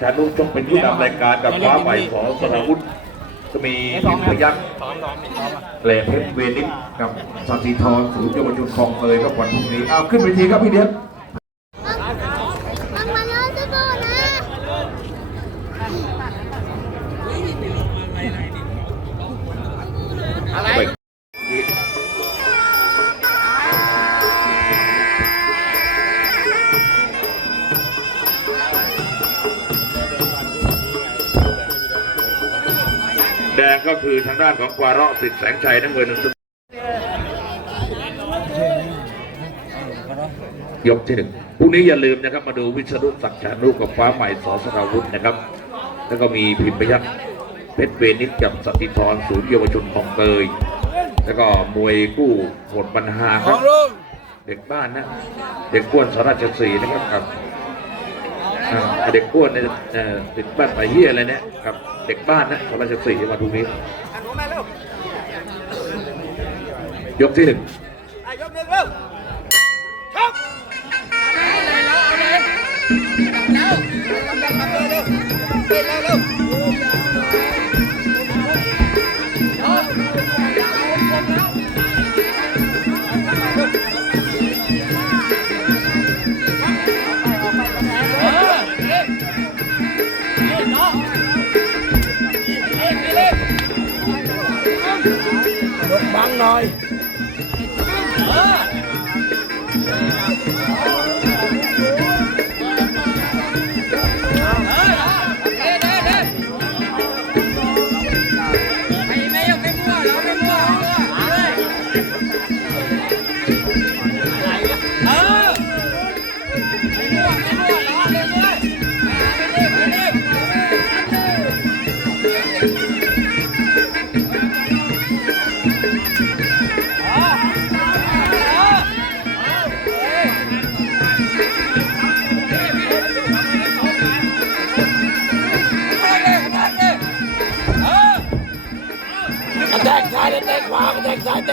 ชานุชกเป็นผู้นำรายการกับฟ้าใหม่ของสราวุธก็มีพิมพยักษ์แหล่เพชรเวนิสกับสันติธรศูนย์เยาวชนคลองเตยครับวันพรุ่งนี้อ้าวขึ้นเวทีครับพี่เดียน แดงก็คือทางด้านของกวาระสิทธิ์แสงชัยน้ำเงินยกที่หนึ่งพรุ่งนี้อย่าลืมนะครับมาดูวิศนุศักดิ์ชานุกับฟ้าใหม่สอสราวุธนะครับ แล้วก็มีพิมพ์พยักษ์เพชรเวนิสกับสติธรศูนย์เยาวชนคลองเตย แล้วก็มวยคู่หมดปัญหาครับเด็กบ้านนะเด็กก้วนสราชสีห์นะครับกับอ่าเด็กก้วนเนี่ยเอ่อติดบ้านไปเฮียอะไรเนี่ยกับ เด็กบ้านนะสราชสีห์มาดูนี้ยกที่หนึ่งยกหนึ่งเร็วชกแล้วทำแบบทำเลย บังหน่อย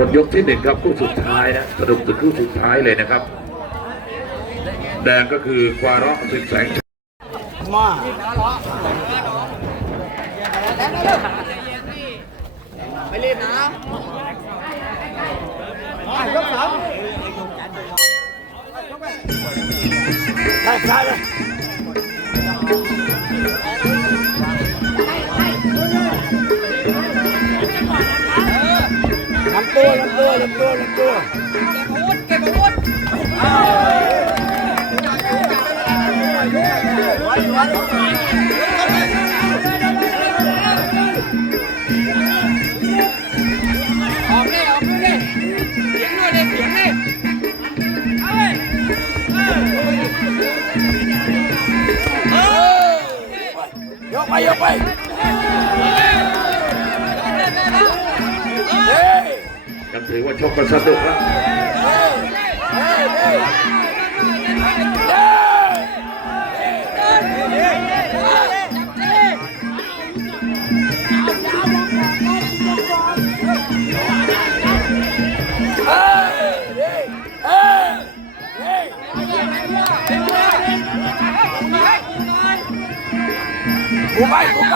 หมดยกที่หนึ่งครับคู่สุดท้ายนะสรุปถึงคู่สุดท้ายเลยนะครับ แดงก็คือกวาระสิทธิ์แสงชัยมาไม่รีบนะยกสามแทกซ้ายเลยำตัวลำตัวลำตัวลำตัวเก็บอาวุธเก็บอาวุธ ออกเลยออกเลยเสียงด้วยเลยเสียงเลยเอาเลยยกไปยกไปเ ฮ้ย ยังถือว่าชกกันสนุกแล้ว เฮ้ยเฮ้ยเฮ้ยเฮ้ยเฮ้ยเฮ้ยเฮ้ยกูไปกูไป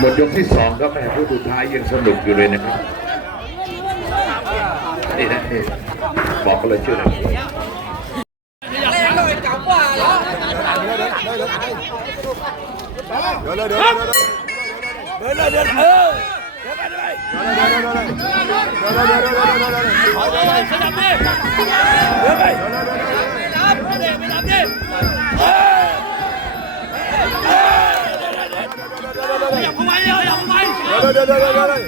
หมดยกที่สองก็แม่ผู้สุดท้ายยังสนุกอยู่เลยนะครับ นี่นะนี่บอกกันเลยชื่ออะไรเดี๋ยวเลยเดี๋ยวเลยเดี๋ยวเลยเดี๋ยวเลยเออเดี๋ยวไปเดี๋ยวไปเดี๋ยวเลยเดี๋ยวเลยเดี๋ยวเลยเดี๋ยวเลยเดี๋ยวเลยเดี๋ยวเลยขยัเดิเดี๋ยวไปไม่รับไม่รัเดิ đây đây đây đây đây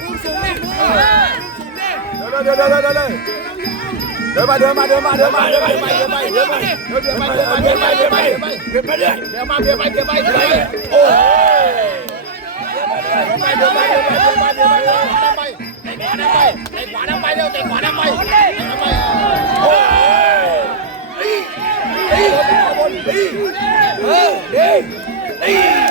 đây đây đây đây đây đây đưa bay đưa bay đưa bay đưa bay đưa bay đưa bay đưa bay đưa bay đưa bay đưa bay đưa bay đưa bay đưa bay đưa bay đưa bay đưa bay Đi! Đi! Đi! Đi! Đi!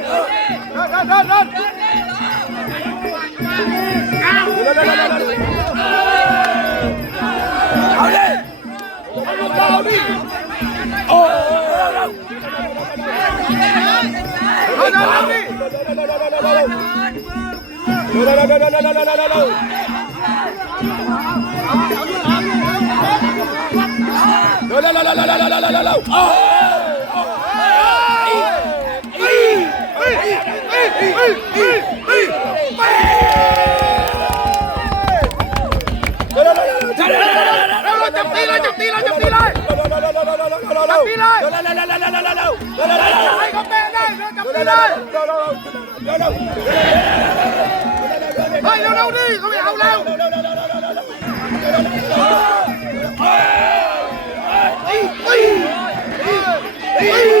นเดินเดินเอาดิเอาลูกเอาดิโอ้เอาดิเอาดิเร็วเร็วเร็วเร็วเร็วเร็วเร็วเร็วเร็วเร็ว จับตีเลยจับตีเลยจับตีเลยจับตีเลยให้เขาแปะได้เลยจับตีเลยเฮ้ยเร็วๆดิเขาไม่เอาแล้วเฮ้ยเฮ้ยเฮ้ย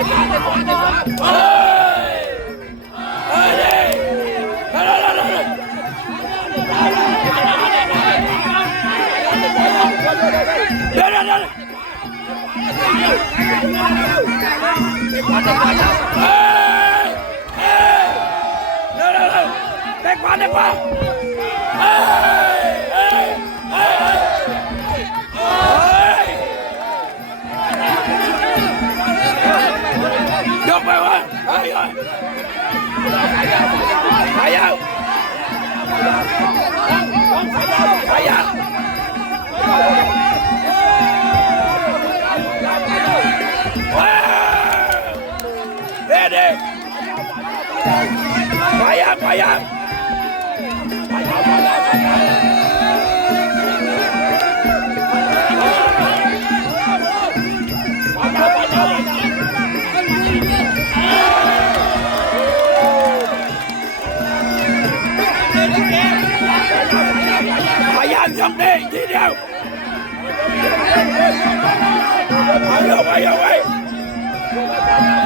Hey! Hey! No, no, no! Take one, take one! đi quay á quay á Mày ăn xong đi, đi đâu? Mày đâu, mày đâu, mày!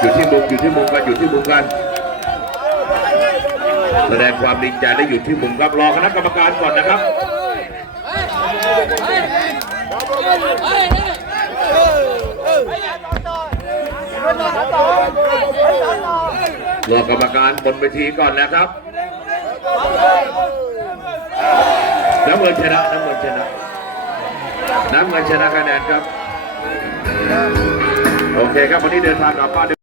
อยู่ที่มุมอยู่ที่มุมกันอยู่ที่มุมกันแสดงความดีใจได้อยู่ที่มุมครับรอคณะกรรมการก่อนนะครับรอกรรมการบนเวทีก่อนนะครับน้ำเงินชนะน้ำเงินชนะน้ำเงินชนะคะแนนครับ โอเคครับวันนี้เดินทางกลับบ้าน